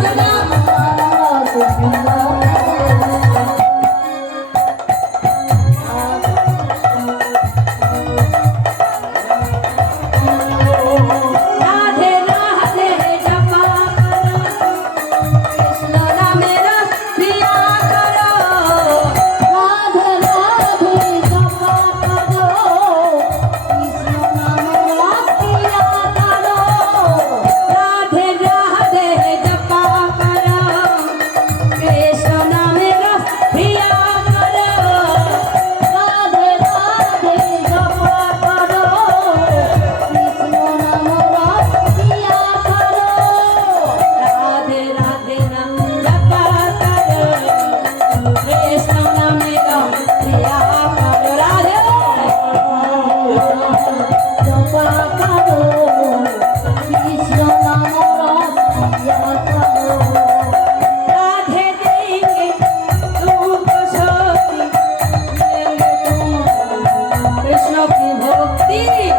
Love. ভক্তি।